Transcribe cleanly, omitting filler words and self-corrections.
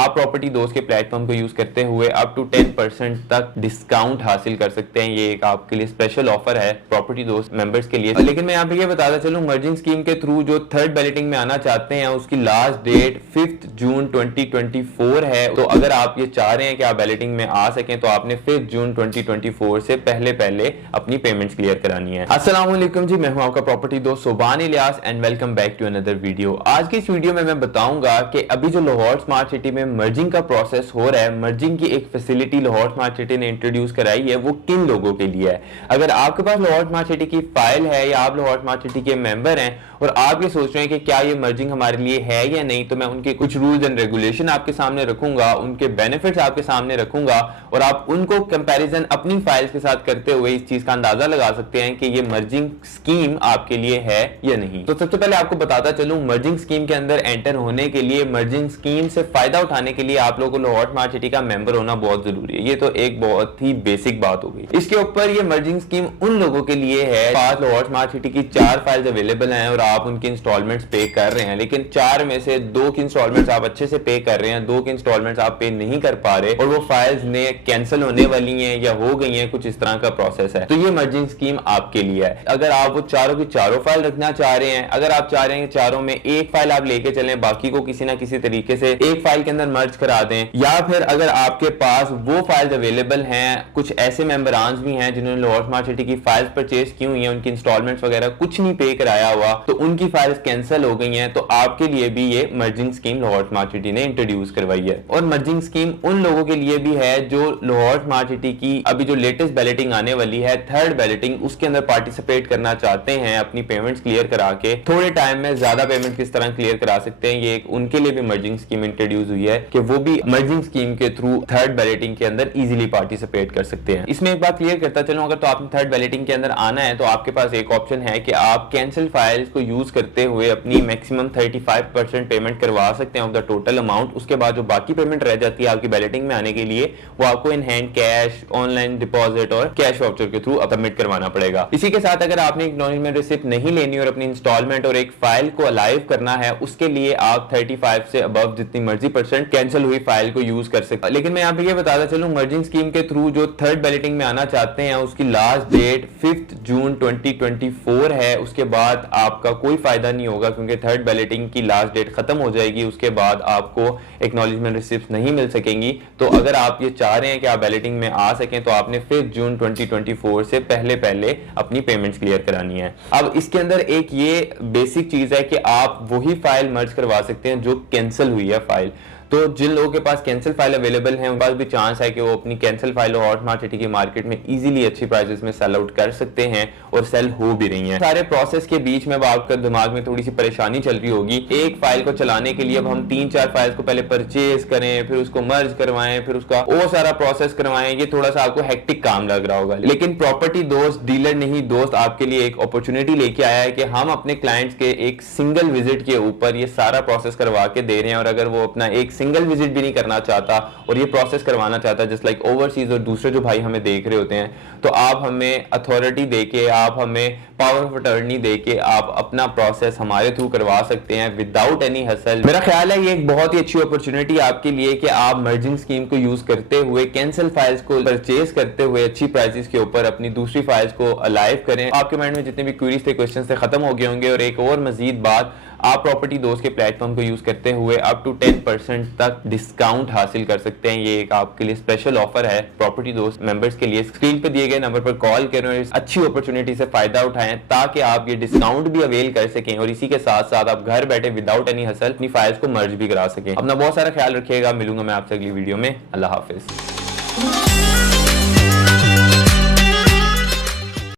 आप प्रॉपर्टी दोस्त के प्लेटफॉर्म को यूज करते हुए अप टू 10% तक डिस्काउंट हासिल कर सकते हैं। ये एक आपके लिए स्पेशल ऑफर है प्रॉपर्टी दोस्त मेंबर्स के लिए। लेकिन मैं यहाँ पे ये बताता चलूं, मर्जिंग स्कीम के थ्रू जो थर्ड बैलेटिंग में आना चाहते हैं उसकी लास्ट डेट 5 जून 2024 है। तो अगर आप ये चाह रहे हैं कि आप बैलेटिंग में आ सकें तो आपने 5 जून 2024 से पहले अपनी पेमेंट्स क्लियर करानी है। अस्सलाम वालेकुम जी, मैं हूं आपका प्रॉपर्टी दोस्त Subhan Ilyas and welcome back to another video. आज की इस वीडियो में मैं बताऊंगा कि अभी जो लाहौर स्मार्ट सिटी में मर्जिंग का प्रोसेस हो रहा है, मर्जिंग की एक फैसिलिटी लाहौर स्मार्ट सिटी ने इंट्रोड्यूस कराई है, वो किन लोगों के लिए है। अगर आपके पास लाहौर स्मार्ट सिटी की फाइल है या आप लाहौर स्मार्ट सिटी के मेंबर हैं और आप ये सोच रहे हैं कि क्या ये मर्जिंग हमारे लिए है या नहीं, तो मैं उनके कुछ रूल्स एंड रेगुलेशन आपके सामने रखूंगा, उनके बेनिफिट्स आपके सामने रखूंगा और आप उनको कंपैरिजन अपनी फाइल्स के साथ करते हुए इस चीज का अंदाजा लगा सकते हैं कि ये मर्जिंग स्कीम आपके लिए है या नहीं। तो सबसे पहले आपको बताता चलूं, मर्जिंग स्कीम के अंदर एंटर होने के लिए, मर्जिंग स्कीम से फायदा उठाने के लिए आप लोगों को लाहौर स्मार्ट सिटी का मेंबर होना बहुत जरूरी है। ये तो एक बहुत ही बेसिक बात हो गई। इसके ऊपर ये मर्जिंग स्कीम उन लोगों के लिए है पास लाहौर स्मार्ट सिटी की 4 फाइल्स अवेलेबल हैं और आप उनकी इंस्टॉलमेंट्स पे कर रहे हैं, लेकिन 4 में से 2 की इंस्टॉलमेंट्स आप अच्छे से पे कर रहे हैं, 2 की इंस्टॉलमेंट्स आप पे नहीं कर पा रहे और वो फाइल्स ने कैंसिल होने वाली हैं या हो गई हैं, कुछ इस तरह का प्रोसेस है। तो ये मर्जिंग स्कीम आपके लिए है। अगर आप वो चारों की चारों फाइल रखना चाह रहे हैं, अगर आप चाह रहे हैं कि चारों में एक फाइल आप लेके चलें, बाकी को किसी ना किसी तरीके से एक फाइल के अंदर मर्ज करा दें, या फिर अगर आपके पास वो फाइल्स अवेलेबल हैं, कुछ ऐसे मेंबरान भी हैं जिन्होंने लाहौर स्मार्ट सिटी की फाइल्स परचेज की हुई हैं, उनकी इंस्टॉलमेंट्स वगैरह कुछ नहीं पे कराया हुआ, तो उनकी फाइल्स कैंसिल हो गई हैं, तो आपके लिए भी ये merging scheme Lahore smart city ने इंट्रोड्यूस करवाई है। और मर्जिंग स्कीम उन लोगों के लिए भी है जो लाहौर स्मार्ट सिटी की अभी जो लेटेस्ट बैलेटिंग आने वाली है, थर्ड बैलेटिंग, उसके अंदर पार्टिसिपेट करना चाहते हैं, अपनी पेमेंट्स क्लियर करा के थोड़े टाइम में ज्यादा पेमेंट किस तरह क्लियर करा सकते हैं। ये उनके लिए भी मर्जिंग स्कीम इंट्रोड्यूस हुई है कि वो भी मर्जिंग स्कीम के थ्रू थर्ड बैलेटिंग के अंदर इजीली पार्टिसिपेट कर सकते हैं। इसमें एक बात क्लियर करता चलूं, अगर तो आपने थर्ड बैलेटिंग के अंदर आना है तो आपके पास एक ऑप्शन है कि आप कैंसिल फाइल्स को यूज करते हुए अपनी मैक्सिमम 35% पेमेंट करवा सकते हैं ऑफ द टोटल अमाउंट। उसके बाद जो बाकी पेमेंट रह जाती है आपकी बैलेटिंग में आने के लिए, वो आपको in hand cash, online deposit और कैश वाउचर के थ्रू सबमिट करवाना पड़ेगा। इसी के साथ अगर आपने एक्नॉलेजमेंट रिसिप्ट नहीं लेनी और अपनी इंस्टॉलमेंट और एक फाइल को अलाइव करना है, उसके लिए आप 35 से अबव जितनी मर्जी % कैंसिल हुई फाइल को यूज कर सकते हैं। लेकिन मैं यहाँ पे ये बताता चलूं, मर्जिंग स्कीम के थ्रू जो थर्ड बैलेटिंग में आना चाहते हैं उसकी लास्ट डेट 5 जून 2024 है। उसके बाद आपका कोई फायदा नहीं होगा क्योंकि थर्ड बैलेटिंग की लास्ट डेट खत्म हो जाएगी, उसके बाद आपको एक्नॉलेजमेंट रिसिप्ट नहीं मिल सकेंगी। तो अगर आप ये चाह रहे हैं कि आप बैलेटिंग में आ सकें तो आपने 5 जून 2024 से पहले अपनी पेमेंट्स क्लियर करानी है। अब इसके अंदर एक ये बेसिक चीज है कि आप वही फाइल मर्ज करवा सकते हैं जो कैंसिल हुई है फाइल। तो जिन लोगों के पास कैंसिल फाइल अवेलेबल है उनके पास भी चांस है कि वो अपनी cancel file Lahore smart city की मार्केट में इजीली अच्छी प्राइसेस में सेल आउट कर सकते हैं और सेल हो भी रही हैं। सारे प्रोसेस के बीच में आपके दिमाग में थोड़ी सी परेशानी चल रही होगी। एक फाइल को चलाने के लिए अब हम 3-4 फाइल्स को पहले परचेज करें, फिर उसको मर्ज करवाएं, फिर उसका और सारा प्रोसेस करवाएं, ये थोड़ा सा आपको हेक्टिक काम लग रहा होगा। लेकिन प्रॉपर्टी दोस्त, डीलर नहीं दोस्त, आपके लिए एक अपॉर्चुनिटी लेके आया है कि हम अपने क्लाइंट्स के एक सिंगल विजिट के ऊपर ये सारा प्रोसेस करवा के दे रहे हैं। और अगर वो अपना एक सिंगल विजिट भी नहीं करना चाहता और ये प्रोसेस करवाना चाहता है जस्ट लाइक ओवरसीज और दूसरे जो भाई हमें देख रहे होते हैं, तो आप हमें अथॉरिटी देके, आप हमें पावर ऑफ अटॉर्नी देके आप अपना प्रोसेस हमारे थ्रू करवा सकते हैं विदाउट एनी हसल। मेरा ख्याल है ये एक बहुत ही अच्छी अपॉर्चुनिटी आपके लिए कि आप मर्जिंग स्कीम को यूज करते हुए कैंसिल फाइल्स को परचेज करते हुए अच्छी प्राइसेस के ऊपर अपनी दूसरी फाइल्स को अलाइव करें। आपके माइंड में जितने भी क्वेरीज थे, क्वेश्चंस थे, खत्म हो गए होंगे। और एक और मजीद बात, आप प्रॉपर्टी दोस्त के प्लेटफॉर्म को यूज करते हुए अप टू 10% तक डिस्काउंट हासिल कर सकते हैं। ये एक आपके लिए स्पेशल ऑफर है प्रॉपर्टी दोस्त मेंबर्स के लिए। स्क्रीन पे दिए गए नंबर पर कॉल करें और इस अच्छी अपॉर्चुनिटी से फायदा उठाएं ताकि आप ये डिस्काउंट भी अवेल कर सकें और इसी के साथ साथ आप घर बैठे विदाउट एनी हसल अपनी फाइल्स को मर्ज भी करा सकें। अपना बहुत सारा ख्याल रखिएगा। मिलूंगा मैं आपसे अगली वीडियो में। अल्लाह हाफिज।